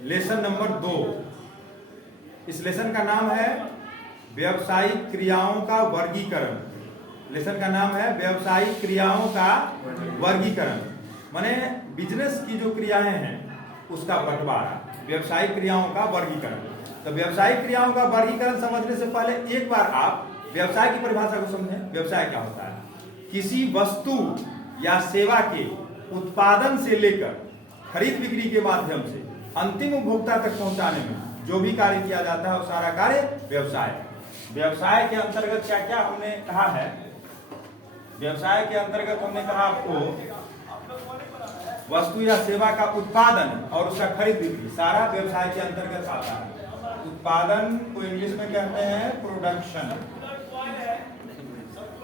Lesson number 2। इस lesson का नाम है व्यावसायिक क्रियाओं का वर्गीकरण। लेसन का नाम है व्यावसायिक क्रियाओं का वर्गीकरण, माने बिजनेस की जो क्रियाएं हैं उसका बंटवारा, व्यवसायिक क्रियाओं का वर्गीकरण। तो व्यवसायिक क्रियाओं का वर्गीकरण समझने से पहले एक बार आप व्यवसाय की परिभाषा को समझें। व्यवसाय क्या होता है? किसी वस्तु या सेवा के उत्पादन से लेकर खरीद बिक्री के माध्यम से अंतिम उपभोक्ता तक पहुंचाने में जो भी कार्य किया जाता है वो सारा कार्य व्यवसाय है। व्यवसाय के अंतर्गत क्या क्या हमने कहा है? व्यवसाय के अंतर्गत हमने कहा आपको वस्तु या सेवा का उत्पादन और उसका खरीद बिक्री सारा व्यवसाय के अंतर्गत आता है। उत्पादन को इंग्लिश में कहते हैं प्रोडक्शन।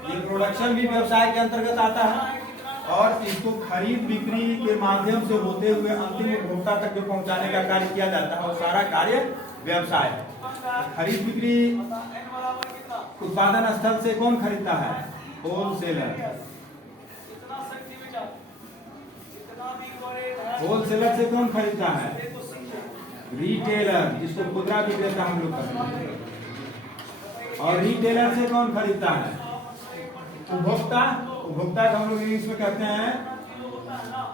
ये प्रोडक्शन भी व्यवसाय के अंतर्गत आता है और इसको खरीद बिक्री के माध्यम से होते हुए अंतिम उपभोक्ता तक जो पहुंचाने का कार्य किया जाता है वो सारा कार्य व्यवसाय है। खरीद बिक्री उत्पादन स्थल से कौन खरीदता है? होलसेलर। होलसेलर से कौन खरीदता है? रिटेलर, जिसको खुदरा विक्रेता हम लोग कहते हैं। और रिटेलर से कौन खरीदता है? उपभोक्ता। उपभोक्ता को हम लोग इंग्लिश में कहते हैं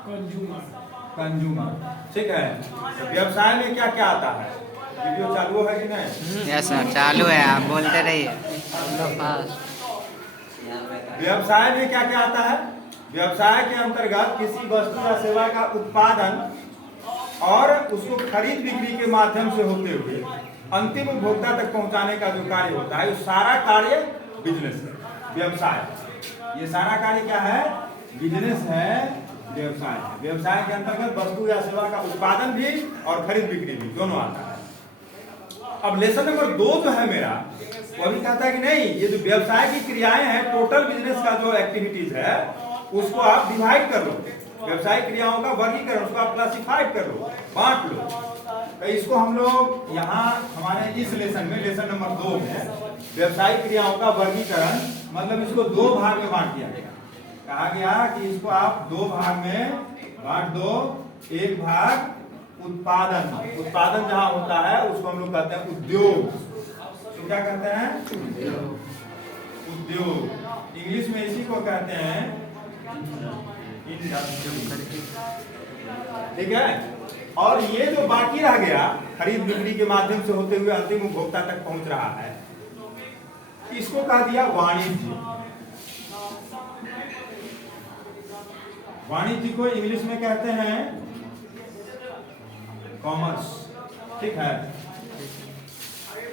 कंज्यूमर। कंज्यूमर, ठीक है। तो व्यवसाय में क्या क्या आता है? वीडियो चालू है कि नहीं? यस सर, चालू है, आप बोलते रहिए। व्यवसाय में क्या क्या आता है? व्यवसाय के अंतर्गत किसी वस्तु या सेवा का उत्पादन और उसको खरीद बिक्री के माध्यम से होते हुए अंतिम उपभोक्ता तक पहुंचाने का जो कार्य होता है वो सारा कार्य बिजनेस है, व्यवसाय। ये सारा कार्य क्या है? बिजनेस है, व्यवसाय है। व्यवसाय के अंतर्गत वस्तु या सेवा का उत्पादन भी और खरीद बिक्री भी दोनों आता है। अब लेसन नंबर 2 जो है मेरा, वो अभी कहता है कि नहीं, ये जो व्यवसाय की क्रियाएं हैं, टोटल बिजनेस का जो एक्टिविटीज है उसको आप डिवाइड कर लो, व्यवसायिक क्रियाओं का वर्गीकरण, उसको आप क्लासिफाइड कर लो, बांट लो। तो इसको हम लोग यहाँ हमारे इस लेसन में, लेसन नंबर 2 में व्यवसायिक क्रियाओं का वर्गीकरण, मतलब इसको 2 भाग में बांट दिया गया। कहा गया कि इसको आप 2 भाग में बांट दो। एक भाग उत्पादन, उत्पादन जहां होता है उसको हम लोग कहते हैं उद्योग। तो क्या कहते हैं? उद्योग। इंग्लिश में इसी को कहते हैं ठीक है। और ये जो बाकी रह गया खरीद बिक्री के माध्यम से होते हुए अंतिम उपभोक्ता तक पहुंच रहा है, इसको कह दिया वाणिज्य। वाणिज्य को इंग्लिश में कहते हैं कॉमर्स, ठीक है।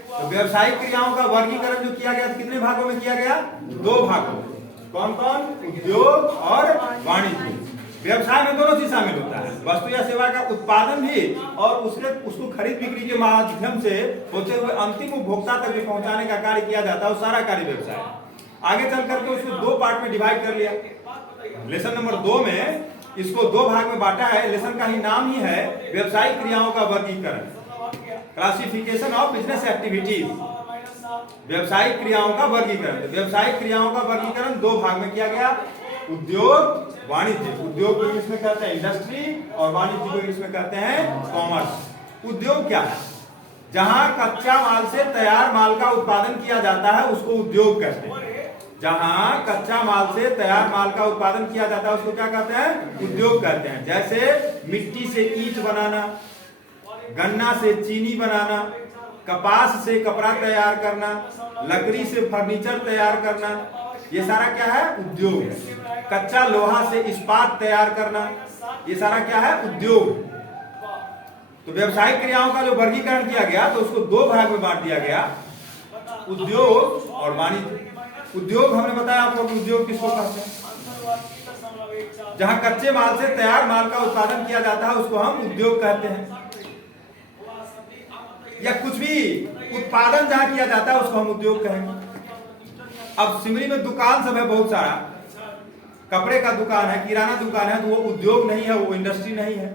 तो व्यावसायिक क्रियाओं का वर्गीकरण जो किया गया कितने भागों में किया गया? 2 भागों में। कौन कौन? उद्योग और वाणिज्य। व्यवसाय में दोनों चीज शामिल होता है, वस्तु या सेवा का उत्पादन भी और उसको खरीद बिक्री के माध्यम से होते हुए अंतिम उपभोक्ता तक पहुंचाने का कार्य किया जाता है, वो सारा कार्य व्यवसाय है। आगे चल करके उसको 2 पार्ट में डिवाइड कर लिया। लेसन नंबर 2 में इसको 2 भाग में बांटा है। लेसन का ही नाम ही है व्यवसायिक क्रियाओं का वर्गीकरण, क्लासिफिकेशन ऑफ बिजनेस एक्टिविटीज। व्यवसायिक क्रियाओं का वर्गीकरण। तो व्यवसायिक क्रियाओं का वर्गीकरण 2 भाग में किया गया, उद्योग, वाणिज्य। उद्योग को इंग्लिश में कहते हैं इंडस्ट्री और वाणिज्य को इंग्लिश में कहते हैं कॉमर्स। उद्योग क्या है? जहां कच्चा माल से तैयार माल का उत्पादन किया जाता है उसको उद्योग कहते हैं। जहां कच्चा माल से तैयार माल का उत्पादन किया जाता है उसको क्या कहते हैं? उद्योग कहते हैं। जैसे मिट्टी से ईंट बनाना, गन्ना से चीनी बनाना, कपास से कपड़ा तैयार करना, लकड़ी से फर्नीचर तैयार करना, ये सारा क्या है? उद्योग है। कच्चा लोहा से इस्पात तैयार करना, ये सारा क्या है? उद्योग। तो व्यवसायिक क्रियाओं का जो वर्गीकरण किया गया तो उसको 2 भाग में बांट दिया गया, उद्योग और वाणिज्य। उद्योग हमने बताया आपको, उद्योग किसको कहते हैं? जहां कच्चे माल से तैयार माल का उत्पादन किया जाता है उसको हम उद्योग कहते हैं। या कुछ भी उत्पादन जहां किया जाता है उसको हम उद्योग कहेंगे। अब सिमरी में दुकान सब है बहुत सारा, कपड़े का दुकान है, किराना दुकान है, तो वो उद्योग नहीं है, वो इंडस्ट्री नहीं है।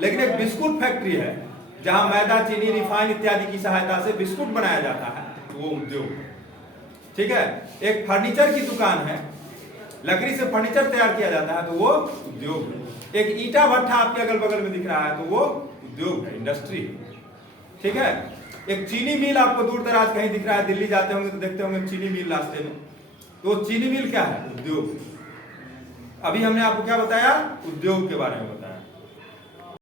लेकिन एक बिस्कुट फैक्ट्री है जहां मैदा, चीनी, रिफाइन इत्यादि की सहायता से बिस्कुट बनाया जाता है, तो वो उद्योग है, ठीक है। एक फर्नीचर की दुकान है, लकड़ी से फर्नीचर तैयार किया जाता है, तो वो उद्योग है। एक ईटा भट्ठा आपके अगल बगल में दिख रहा है, तो वो उद्योग है, इंडस्ट्री है। ठीक है, एक चीनी मिल आपको दूर दराज कहीं दिख रहा है, दिल्ली जाते होंगे तो देखते होंगे चीनी मिल रास्ते में, तो चीनी मिल क्या है? उद्योग। अभी हमने आपको क्या बताया? उद्योग के बारे में बताया।